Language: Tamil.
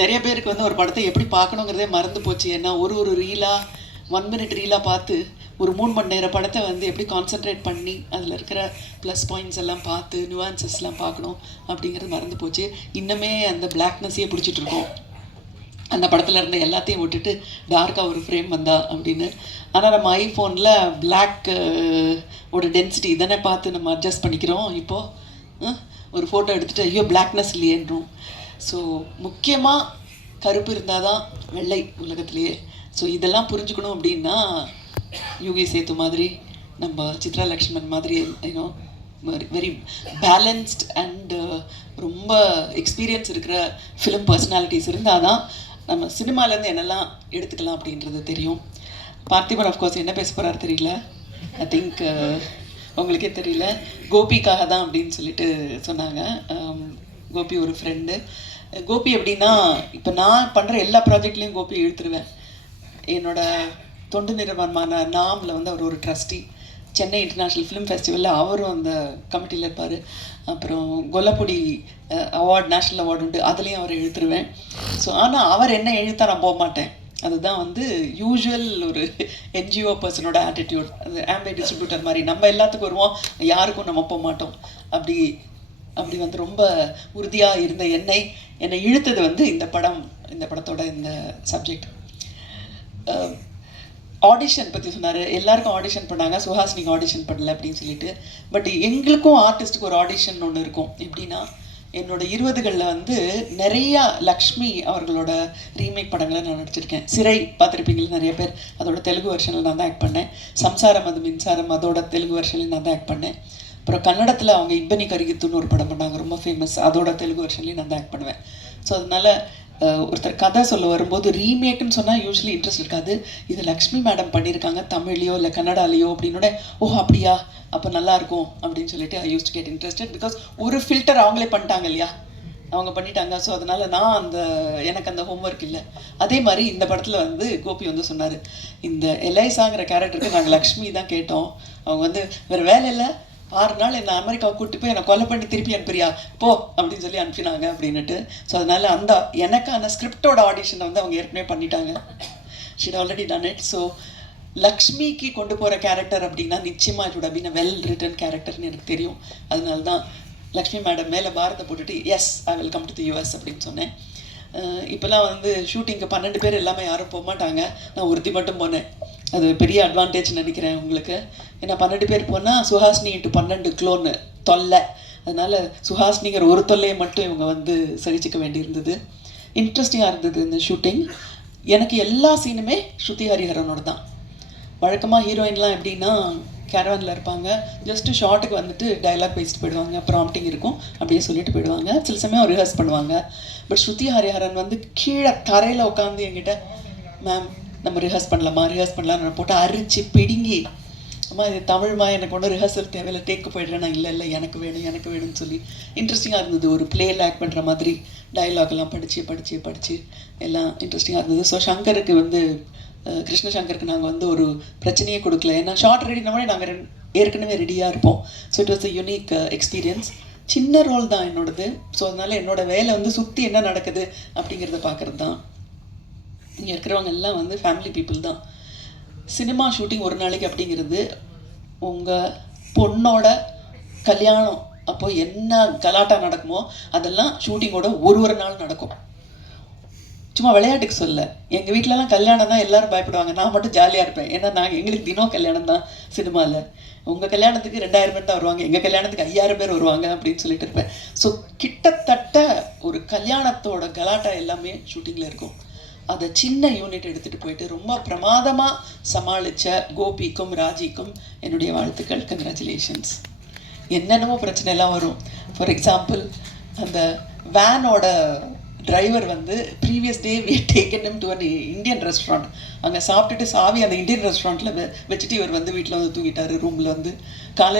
நிறைய பேருக்கு வந்து ஒரு படத்தை எப்படி பார்க்கணுங்கிறதே மறந்து போச்சு. ஏன்னா ஒரு ஒரு ரீலாக ஒன் மினிட் ரீலாக பார்த்து ஒரு மூணு மணி நேரம் படத்தை வந்து எப்படி கான்சென்ட்ரேட் பண்ணி அதில் இருக்கிற ப்ளஸ் பாயிண்ட்ஸ் எல்லாம் பார்த்து நியூவான்சஸ்லாம் பார்க்கணும் அப்படிங்கிறது மறந்து போச்சு. இன்னுமே அந்த பிளாக்னஸையே பிடிச்சிட்டு இருக்கோம். அந்த படத்தில் இருந்த எல்லாத்தையும் விட்டுட்டு டார்க்காக ஒரு ஃப்ரேம் வந்தா அப்படின்னு. ஆனால் நம்ம ஐஃபோனில் பிளாக் ஒரு டென்சிட்டி இதனை பார்த்து நம்ம அட்ஜஸ்ட் பண்ணிக்கிறோம். இப்போது ஒரு ஃபோட்டோ எடுத்துகிட்டு ஐயோ பிளாக்னஸ் இல்லையேன்றோம். ஸோ முக்கியமாக கருப்பு இருந்தால் தான் வெள்ளை உலகத்திலேயே. ஸோ இதெல்லாம் புரிஞ்சுக்கணும் அப்படின்னா யூகி சேத்து மாதிரி நம்ம சித்ரா லக்ஷ்மன் மாதிரி you know very balanced and ரொம்ப எக்ஸ்பீரியன்ஸ் இருக்கிற ஃபிலிம் பர்சனாலிட்டிஸ் இருந்தால் தான் நம்ம சினிமாலேருந்து என்னெல்லாம் எடுத்துக்கலாம் அப்படின்றது தெரியும். பார்த்திபன் ஆஃப்கோர்ஸ் என்ன பேச போகிறார் தெரியல. ஐ திங்க் uh, உங்களுக்கே தெரியல. கோபிக்காக தான் அப்படின்னு சொல்லிட்டு சொன்னாங்க. Um, கோபி ஒரு ஃப்ரெண்டு கோபி எப்படின்னா இப்போ நான் பண்ணுற எல்லா ப்ராஜெக்ட்லேயும் கோபி இழுத்துருவேன். என்னோட தொண்டு நிறுவனமான நாமில் வந்து அவர் ஒரு ட்ரஸ்டி சென்னை இன்டர்நேஷ்னல் ஃபிலிம் ஃபெஸ்டிவலில் அவரும் அந்த கமிட்டியில் இருப்பார். அப்புறம் கொல்லப்பொடி அவார்ட் நேஷ்னல் அவார்டு உண்டு அதுலேயும் அவரை இழுத்துருவேன். ஸோ ஆனால் அவர் என்ன இழுத்தா நான் போக மாட்டேன். அதுதான் வந்து யூஷுவல் ஒரு என்ஜிஓ பர்சனோட ஆட்டிடியூட் அது ஆம்பே டிஸ்ட்ரிபியூட்டர் மாதிரி நம்ம எல்லாத்துக்கும் வருவோம். யாருக்கும் நம்ம போக மாட்டோம். அப்படி அப்படி வந்து ரொம்ப உறுதியாக இருந்த என்னை என்னை இழுத்தது வந்து இந்த படம் இந்த படத்தோட இந்த சப்ஜெக்ட் ஆடிஷன் பற்றி சொன்னார். எல்லாருக்கும் ஆடிஷன் பண்ணாங்க. சுஹாசினிக்கு ஆடிஷன் பண்ணல அப்படின்னு சொல்லிட்டு. பட் எங்களுக்கும் ஆர்டிஸ்ட்டுக்கு ஒரு ஆடிஷன் ஒன்று இருக்கும். எப்படின்னா என்னோட இருபதுகளில் வந்து நிறையா லக்ஷ்மி அவர்களோட ரீமேக் படங்களை நான் நடிச்சிருக்கேன். சிறை பார்த்துருப்பீங்களா நிறைய பேர். அதோட தெலுங்கு வருஷனில் நான் தான் ஆக்ட் பண்ணேன். சம்சாரம் அது மின்சாரம் அதோட தெலுங்கு வருஷனில் நான் தான் ஆக்ட் பண்ணேன். அப்புறம் கன்னடத்தில் அவங்க இப்பனி கருகித்துன்னு ஒரு படம் பண்ணாங்க ரொம்ப ஃபேமஸ் அதோட தெலுங்கு வருஷன்லேயும் நான் தான் ஆக்ட் பண்ணுவேன். ஸோ அதனால ஒருத்தர் கதை சொல்ல வரும்போது ரீமேக்னு சொன்னால் யூஸ்வலி இன்ட்ரெஸ்ட் இருக்காது. இது லக்ஷ்மி மேடம் பண்ணியிருக்காங்க தமிழ்லையோ இல்லை கன்னடாலேயோ அப்படின்னோட ஓ அப்படியா? அப்போ நல்லா இருக்கும் அப்படின்னு சொல்லிட்டு I use to get interested because ஒரு ஃபில்டர் அவங்களே பண்ணிட்டாங்க இல்லையா? அவங்க பண்ணிட்டாங்க. ஸோ அதனால நான் அந்த எனக்கு அந்த ஹோம்ஒர்க் இல்லை. அதே மாதிரி இந்த படத்தில் வந்து கோபி வந்து சொன்னார் இந்த எலைசாங்கிற கேரக்டருக்கு நாங்கள் லக்ஷ்மி தான் கேட்டோம். அவங்க வந்து வேறு வேலை இல்லை. ஆறு நாள் என்னை அமெரிக்காவை கூட்டி போய் என்னை கொலை பண்ணி திருப்பி அனுப்புறியா? போ அப்படின்னு சொல்லி அனுப்பினாங்க அப்படின்னுட்டு. ஸோ அதனால அந்த எனக்கான ஸ்கிரிப்டோட ஆடிஷனை வந்து அவங்க ஏற்கனவே பண்ணிட்டாங்க. Shit already done it so லக்ஷ்மிக்கு கொண்டு போகிற கேரக்டர் அப்படின்னா நிச்சயமாக it would வெல் ரிட்டன் கேரக்டர்னு எனக்கு தெரியும். அதனால தான் லக்ஷ்மி மேடம் மேலே பாரத்தை போட்டுட்டு yes I will come to the US அப்படின்னு சொன்னேன். இப்போல்லாம் வந்து ஷூட்டிங்க்கு பன்னெண்டு பேர் எல்லாமே யாரும் போக மாட்டாங்க. நான் ஒருத்தி மட்டும் போனேன். அது பெரிய அட்வான்டேஜ் நினைக்கிறேன் உங்களுக்கு. ஏன்னா பன்னெண்டு பேர் போனால் சுஹாசினி இன்ட்டு பன்னெண்டு க்ளோன்னு தொல்லை. அதனால் சுஹாசினிங்கிற ஒரு தொல்லையை மட்டும் இவங்க வந்து சகிச்சுக்க வேண்டியிருந்தது. இன்ட்ரெஸ்டிங்காக இருந்தது இந்த ஷூட்டிங் எனக்கு எல்லா சீனுமே ஸ்ருதி ஹரிஹரனோட தான். வழக்கமாக ஹீரோயின்லாம் எப்படின்னா கேரவானில் இருப்பாங்க. ஜஸ்ட்டு ஷார்ட்டுக்கு வந்துட்டு டைலாக் பேசிட்டு போயிடுவாங்க ப்ராம்ப்டிங் இருக்கும். அப்படியே சொல்லிட்டு போயிடுவாங்க. சில சமயம் ரிஹர்ஸ் பண்ணுவாங்க. பட் ஸ்ருதி ஹரிஹரன் வந்து கீழே தரையில் உட்காந்து என்கிட்ட மேம் நம்ம ரிஹர்ஸ் பண்ணலாமா? ரிஹர்ஸ் பண்ணலாம்னு போட்டு அரிச்சு பிடுங்கி அம்மா இது தமிழ்மா எனக்கு ஒன்றும் ரிஹர்சல் தேவையில்ல டேக்கு போயிடுறேன். நான் இல்லை இல்லை எனக்கு வேணும் எனக்கு வேணும்னு சொல்லி இன்ட்ரெஸ்டிங்காக இருந்தது. ஒரு பிளேயில் ஆக்ட் பண்ணுற மாதிரி டைலாக்லாம் படித்து படித்து படித்து எல்லாம் இன்ட்ரெஸ்டிங்காக இருந்தது. ஸோ சங்கருக்கு வந்து கிருஷ்ணசங்கருக்கு கிருஷ்ண நாங்கள் வந்து ஒரு பிரச்சனையே கொடுக்கல. ஏன்னா ஷார்ட் ரெடினோடனே நாங்கள் ஏற்கனவே ரெடியாக இருப்போம். So it was a unique experience சின்ன ரோல் தான் என்னோடது. ஸோ அதனால என்னோடய வேலை வந்து சுற்றி என்ன நடக்குது அப்படிங்கிறத பார்க்குறது தான் இங்கே இருக்கிறவங்க எல்லாம் வந்து ஃபேமிலி பீப்புள் தான். சினிமா ஷூட்டிங் ஒரு நாளைக்கு அப்படிங்கிறது உங்கள் பொண்ணோட கல்யாணம் அப்போ என்ன கலாட்டா நடக்குமோ அதெல்லாம் ஷூட்டிங்கோட ஒரு ஒரு நாள் நடக்கும். சும்மா விளையாட்டுக்கு சொல்ல எங்கள் வீட்டிலலாம் கல்யாணம் தான் எல்லாரும் பயப்படுவாங்க. நான் மட்டும் ஜாலியாக இருப்பேன். ஏன்னா நாங்கள் எங்களுக்கு தினம் கல்யாணம் தான் சினிமாவில் உங்கள் கல்யாணத்துக்கு ரெண்டாயிரம் பேர் தான் வருவாங்க. எங்கள் கல்யாணத்துக்கு ஐயாயிரம் பேர் வருவாங்க அப்படின்னு சொல்லிட்டு இருப்பேன். ஸோ கிட்டத்தட்ட ஒரு கல்யாணத்தோட கலாட்டா எல்லாமே ஷூட்டிங்கில் இருக்கும். அதை சின்ன யூனிட் எடுத்துகிட்டு போயிட்டு ரொம்ப பிரமாதமாக சமாளித்த கோபிக்கும் ராஜிக்கும் என்னுடைய வாழ்த்துக்கள். கங்க்ராச்சுலேஷன்ஸ் என்னென்னமோ பிரச்சனை எல்லாம் வரும். ஃபார் எக்ஸாம்பிள் அந்த வேனோட டிரைவர் வந்து previous day we taken him to an Indian restaurant அங்கே சாப்பிட்டுட்டு சாவி அந்த இந்தியன் ரெஸ்டாரண்ட்டில் வச்சுட்டு இவர் வந்து வீட்டில் வந்து தூங்கிட்டார் ரூமில் வந்து. காலையில்